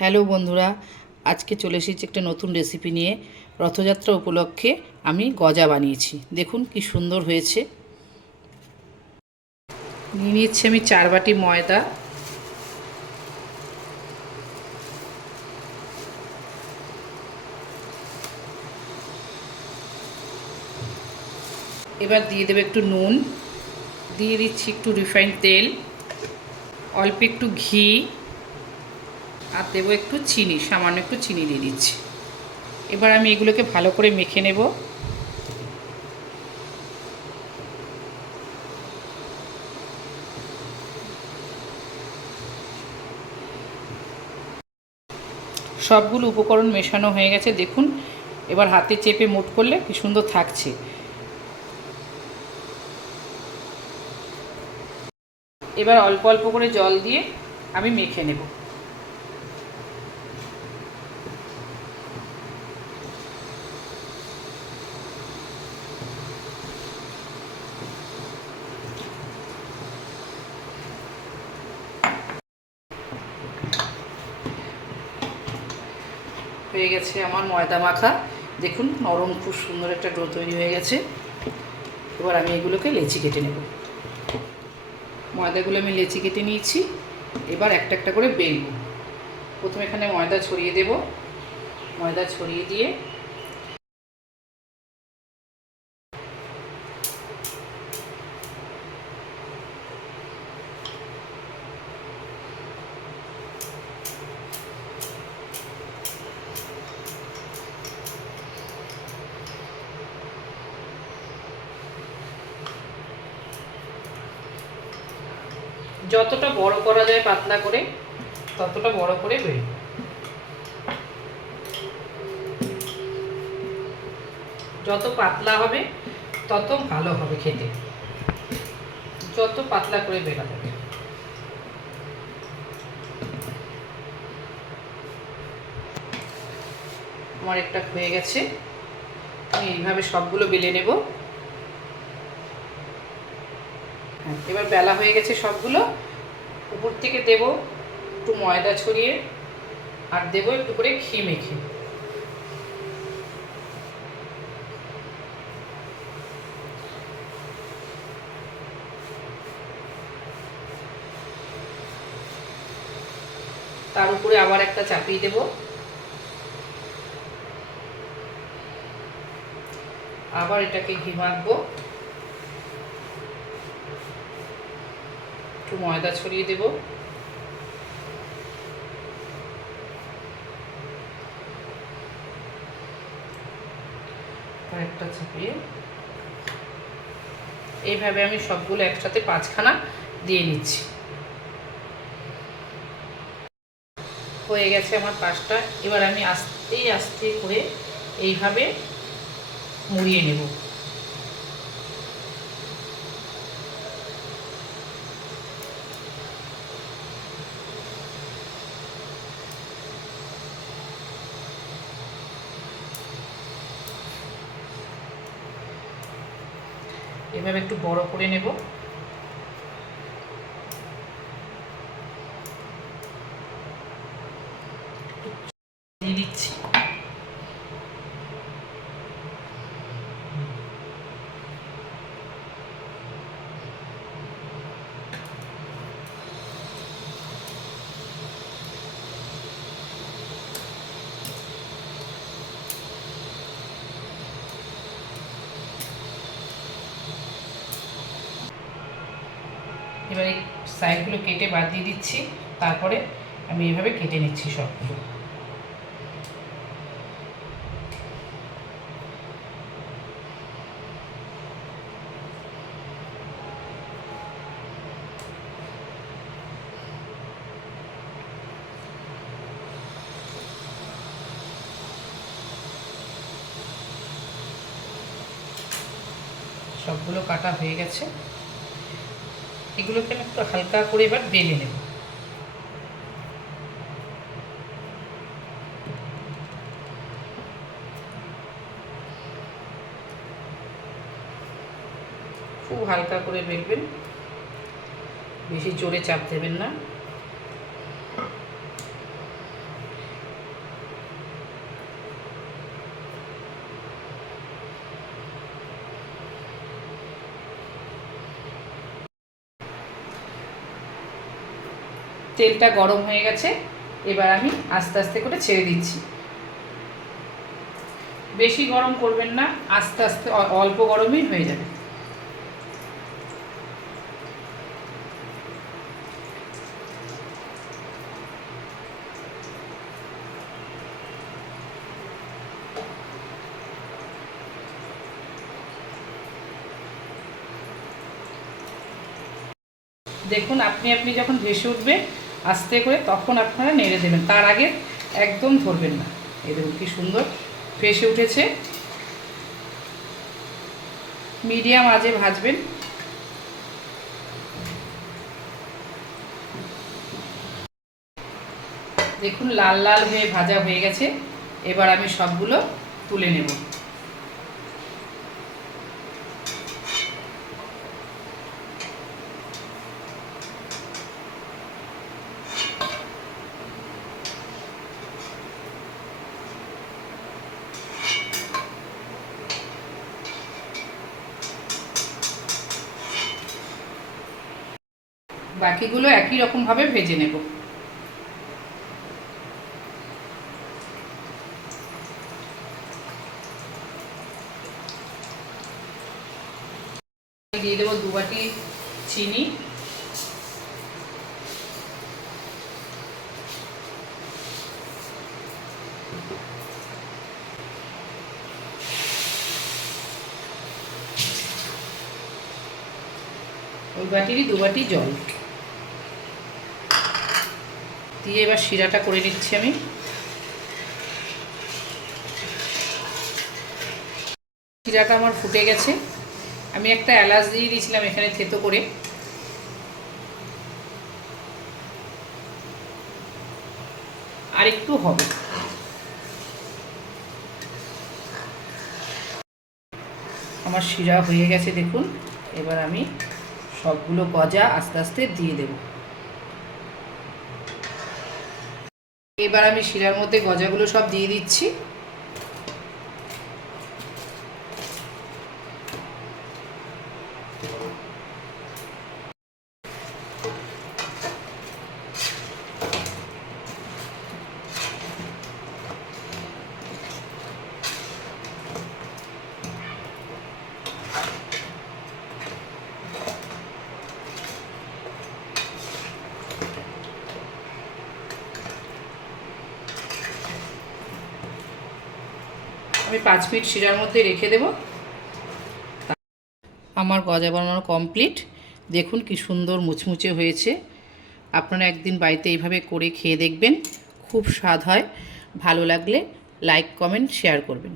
Hello বন্ধুরা, আজকে চলে এসেছি একটা নতুন রেসিপি নিয়ে। রথযাত্রা উপলক্ষে আমি গজা বানিয়েছি। দেখুন কি সুন্দর হয়েছে। নিয়ে নিচ্ছি আমি 4 বাটি ময়দা। এবার দিয়ে দেবো একটু নুন, দিয়ে দিচ্ছি একটু রিফাইন্ড তেল, অল্প একটু ঘি, আর দেবো একটু চিনি, সামান্য একটু চিনি দিয়ে দিচ্ছি। এবার আমি এগুলোকে ভালো করে মেখে নেব। সবগুলো উপকরণ মেশানো হয়ে গেছে দেখুন। এবার হাতে চেপে মুঠ করলে কি সুন্দর থাকছে। এবার অল্প অল্প করে জল দিয়ে আমি মেখে নেব। হয়ে গেছে আমার ময়দা মাখা। দেখুন নরম খুব সুন্দর একটা ডো তৈরি হয়ে গেছে। এবার আমি এগুলোকে লেচি কেটে নেব। ময়দাগুলো আমি লেচি কেটে নিয়েছি। এবার একটা একটা করে বেলবো। প্রথমে এখানে ময়দা ছড়িয়ে দেব। ময়দা ছড়িয়ে দিয়ে যতটা বড় করা যায় পাতলা করে ততটা বড় করে বেলবো। যত পাতলা হবে তত ভালো হবে খেতে, যত পাতলা করে বেলা হবে। আমার একটা হয়ে গেছে। আমি এইভাবে সবগুলো বেলে নেব। এবার বেলা হয়ে গেছে সবগুলো। উপর থেকে দেব একটু ময়দা ছড়িয়ে, আর দেব একটু করে ঘি মেখে। তার উপরে আবার একটা চাপিয়ে দেব। আবার এটাকে ঘি মাখবো। একটু ময়দা ছড়িয়ে দেব। আর একটা চাপিয়ে এইভাবে আমি সবগুলো একসাথে 5খানা দিয়ে নিচ্ছি। হয়ে গেছে আমার 5টা। এবার আমি আস্তে আস্তে করে এইভাবে মুড়িয়ে নেব। এভাবে একটু বড় করে নেব। দিয়ে দিচ্ছি। এবার এই সাইডগুলো কেটে বাদ দিয়ে দিচ্ছি। তারপরে আমি এইভাবে কেটে নিচ্ছি সবগুলো। সবগুলো কাটা হয়ে গেছে। এগুলোকে আমি একটু হালকা করে এবার বেলে নেব। খুব হালকা করে বেলবেন, বেশি জোরে চাপ দেবেন না। তেলটা গরম হয়ে গেছে, এবার আমি আস্তে আস্তে করে ছেড়ে দিচ্ছি। বেশি গরম করবেন না, আস্তে আস্তে অল্প গরমেই হয়ে যাবে। দেখুন আপনি আপনি যখন ভেসে উঠবে আস্তে করে, তখন আপনারা নেড়ে দেবেন, তার আগে একদম ধরবেন না। এই দেখুন কি সুন্দর ভেসে উঠেছে। মিডিয়াম আঁচে ভাজবেন। দেখুন লাল লাল হয়ে ভাজা হয়ে গেছে, এবার আমি সবগুলো তুলে নেব। বাকিগুলো একই রকমভাবে ভেজে নেব। দিয়ে দেবো 2 বাটি চিনি, ওই বাটিরই 2 বাটি জল দিয়ে এবার শিরাটা করে নিচ্ছি আমি। শিরাটা আমার ফুটে গেছে, আমি একটা এলাচ দিয়ে দিয়েছিলাম এখানে থেতো করে। আর একটু হবে। আমার শিরা হয়ে গেছে দেখুন, এবার আমি সবগুলো গজা আস্তে আস্তে দিয়ে দেব। এবার আমি শিরার মধ্যে গজাগুলো সব দিয়ে দিচ্ছি। আমি 5 মিনিট শিরার মধ্যে রেখে দেব। আমার গজা বানানো কমপ্লিট। দেখুন কি সুন্দর মুচমুচে হয়েছে। আপনারা একদিন বাড়িতে এইভাবে করে খেয়ে দেখবেন, খুব স্বাদ হয়। ভালো লাগলে লাইক কমেন্ট শেয়ার করবেন।